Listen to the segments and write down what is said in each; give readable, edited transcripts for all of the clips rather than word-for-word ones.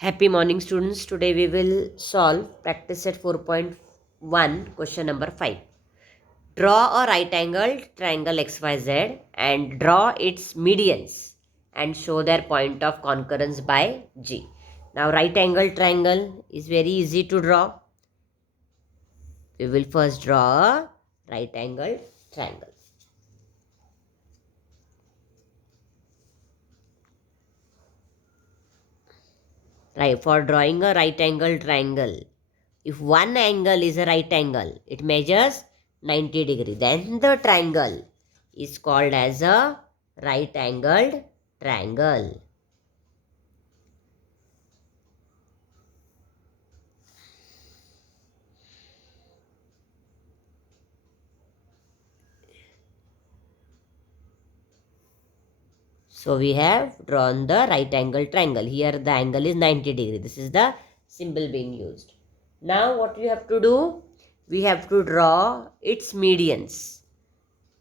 Happy morning, students. Today we will solve practice set 4.1 question number 5. Draw a right angle triangle XYZ and draw its medians and show their point of concurrence by G. Now right angle triangle is very easy to draw. We will first draw a right angle triangle. Right, for drawing a right angle triangle, if one angle is a right angle, it measures 90 degree. Then the triangle is called as a right angled triangle. So we have drawn the right angle triangle. Here the angle is 90 degree. This is the symbol being used. Now what we have to do? We have to draw its medians.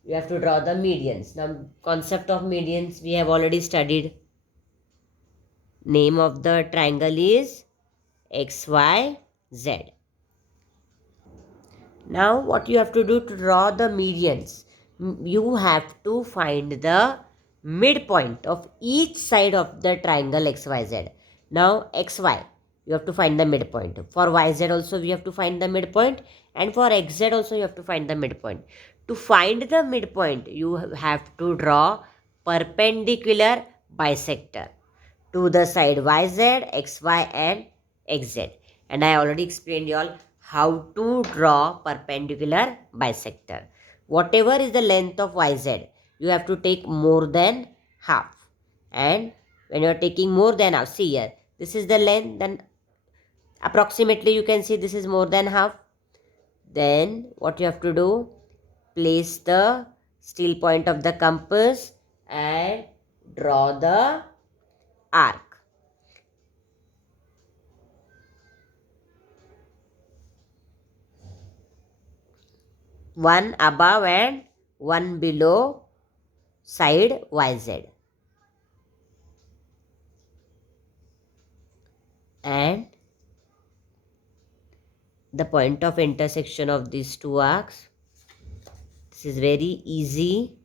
We have to draw the medians. Now concept of medians we have already studied. Name of the triangle is XYZ. Now what you have to do to draw the medians? You have to find the midpoint of each side of the triangle XYZ. Now XY, you have to find the midpoint. For YZ also we have to find the midpoint, and for XZ also you have to find the midpoint. To find the midpoint, you have to draw perpendicular bisector to the side YZ, XY and XZ. And I already explained you all how to draw perpendicular bisector. Whatever is the length of YZ, you have to take more than half. And when you are taking more than half, see here, this is the length, then approximately you can see this is more than half. Then what you have to do, place the steel point of the compass and draw the arc. One above and one below side YZ. And the point of intersection of these two arcs. This is very easy.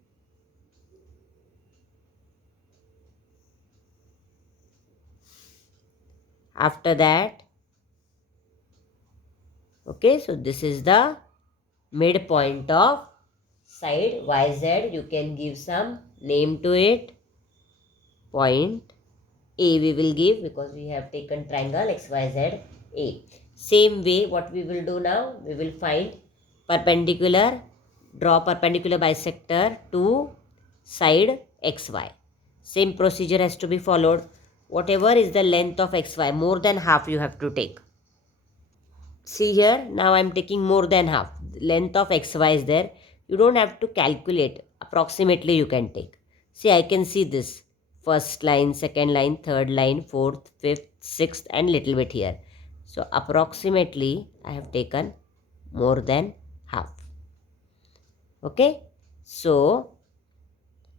After that, okay, so this is the midpoint of side YZ. You can give some name to it. Point A we will give because we have taken triangle XYZ A. Same way what we will do now, we will find perpendicular, draw perpendicular bisector to side XY. Same procedure has to be followed. Whatever is the length of XY, more than half you have to take. See here, now I am taking more than half. Length of XY is there. You don't have to calculate. Approximately you can take. See, I can see this. First line, second line, third line, fourth, fifth, sixth and little bit here. So approximately I have taken more than half. Okay. So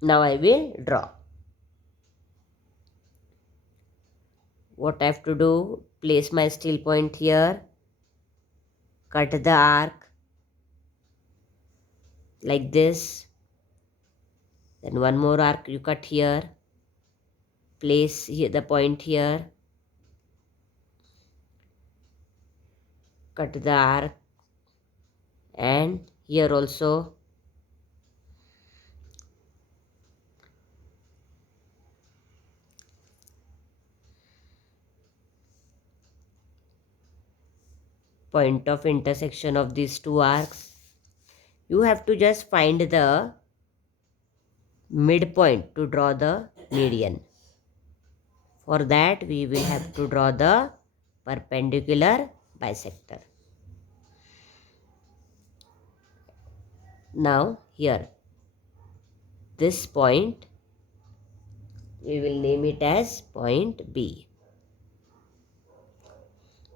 now I will draw. What I have to do? Place my steel point here. Cut the arc like this. Then one more arc you cut here. Place here the point here. Cut the arc. And here also. Point of intersection of these two arcs. You have to just find the midpoint to draw the median. For that we will have to draw the perpendicular bisector. Now here, this point we will name it as point B.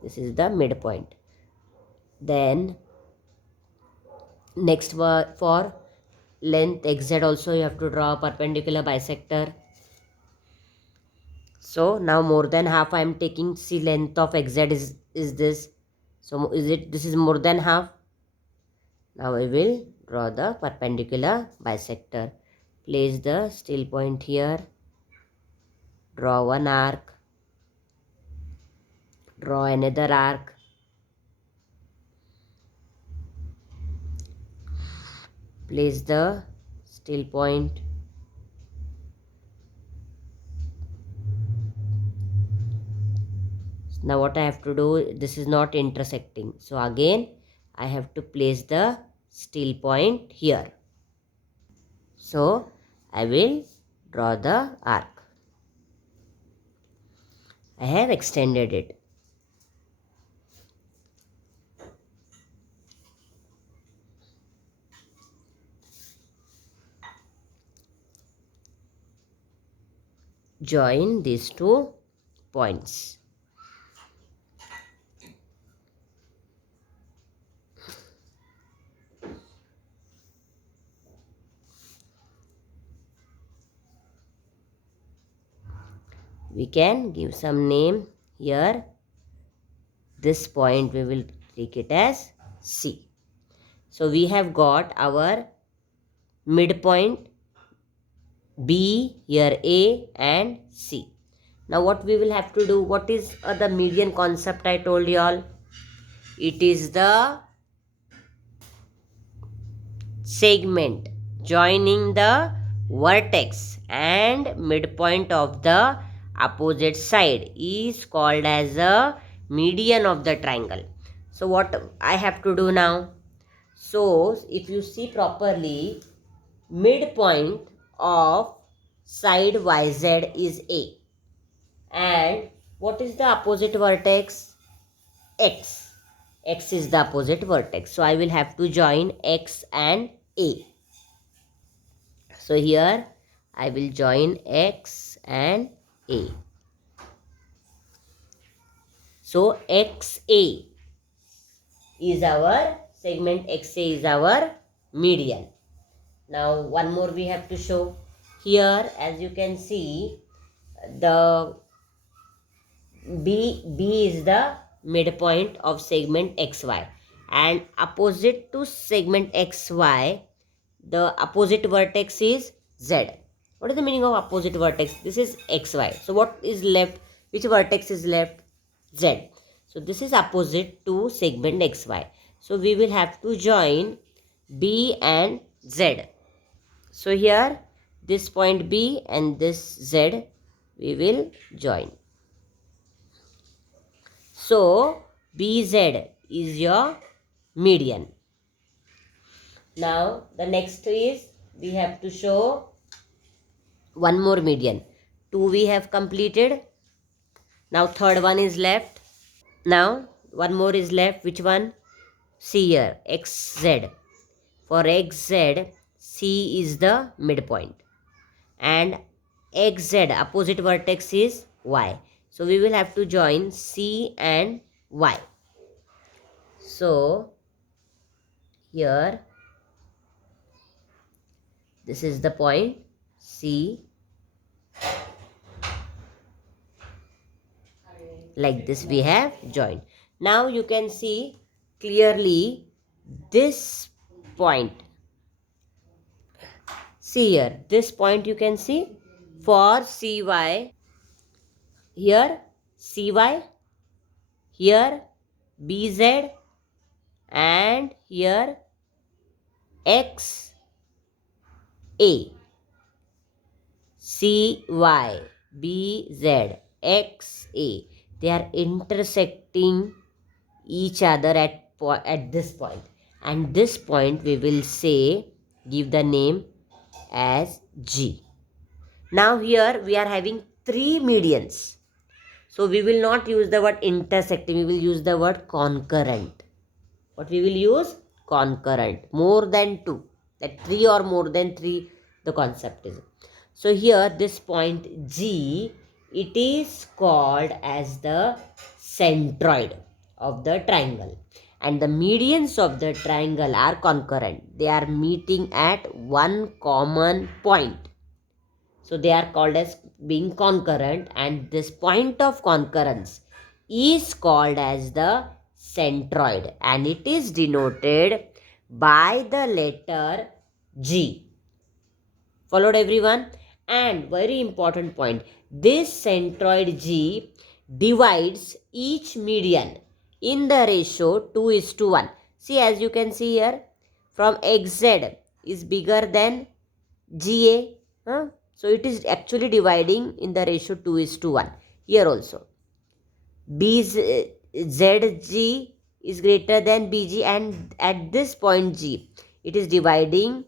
This is the midpoint. Then next for length XZ also you have to draw a perpendicular bisector. So now more than half I am taking. See, length of xz is this. So this is more than half. Now I will draw the perpendicular bisector. Place the steel point here. Draw one arc. Draw another arc. Place the steel point. Now what I have to do, this is not intersecting. So again, I have to place the steel point here. So I will draw the arc. I have extended it. Join these two points. We can give some name here. This point we will take it as C. So we have got our midpoint B, here A and C. Now what we will have to do, what is the median concept I told you all? It is the segment joining the vertex and midpoint of the opposite side is called as a median of the triangle. So what I have to do now? So if you see properly, midpoint of side YZ is A. And what is the opposite vertex? X. X is the opposite vertex. So I will have to join X and A. So here I will join X and A. So XA is our segment, XA is our median. Now one more we have to show. Here as you can see, the B is the midpoint of segment XY, and opposite to segment XY, the opposite vertex is Z. What is the meaning of opposite vertex? This is XY. So what is left? Which vertex is left? Z. So this is opposite to segment XY. So we will have to join B and Z. So here this point B and this Z we will join. So BZ is your median. Now the next is we have to show one more median. 2 we have completed. Now third one is left. Now one more is left. Which one? See here, XZ. For XZ, C is the midpoint. And XZ, opposite vertex is Y. So we will have to join C and Y. So here, this is the point C. Like this we have joined. Now you can see clearly this point. See here, this point you can see for CY. Here CY, here BZ, and here XA. CY, BZ, XA. They are intersecting each other at this point. And this point we will say, give the name as G. Now here we are having 3 medians. So we will not use the word intersecting, we will use the word concurrent. What we will use? Concurrent. More than 2. That 3 or more than 3 the concept is. So here this point G, it is called as the centroid of the triangle. And the medians of the triangle are concurrent. They are meeting at one common point. So they are called as being concurrent, and this point of concurrence is called as the centroid, and it is denoted by the letter G. Followed everyone? And very important point, this centroid G divides each median in the ratio 2:1. See, as you can see here, from XZ is bigger than GA. So it is actually dividing in the ratio 2:1. Here also. ZG is greater than BG, and at this point G, it is dividing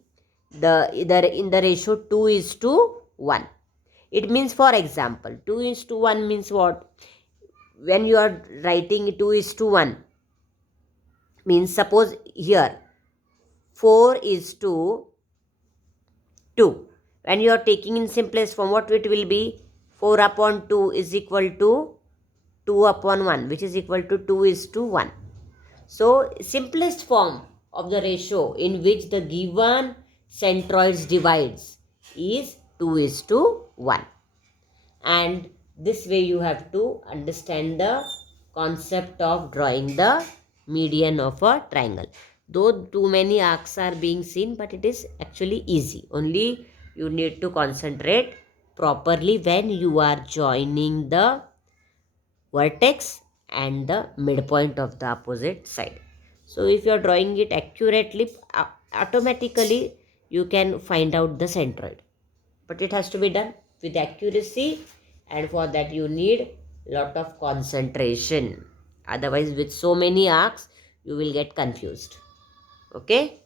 in the ratio 2:1. It means, for example, 2:1 means what? When you are writing 2:1, means suppose here 4:2. When you are taking in simplest form, what it will be? 4/2 is equal to 2/1, which is equal to 2:1. So simplest form of the ratio in which the given centroids divides is 2:1. And this way you have to understand the concept of drawing the median of a triangle. Though too many arcs are being seen, but it is actually easy. Only you need to concentrate properly when you are joining the vertex and the midpoint of the opposite side. So if you are drawing it accurately, automatically you can find out the centroid. But it has to be done with accuracy, and for that you need lot of concentration. Otherwise, with so many arcs, you will get confused. Okay.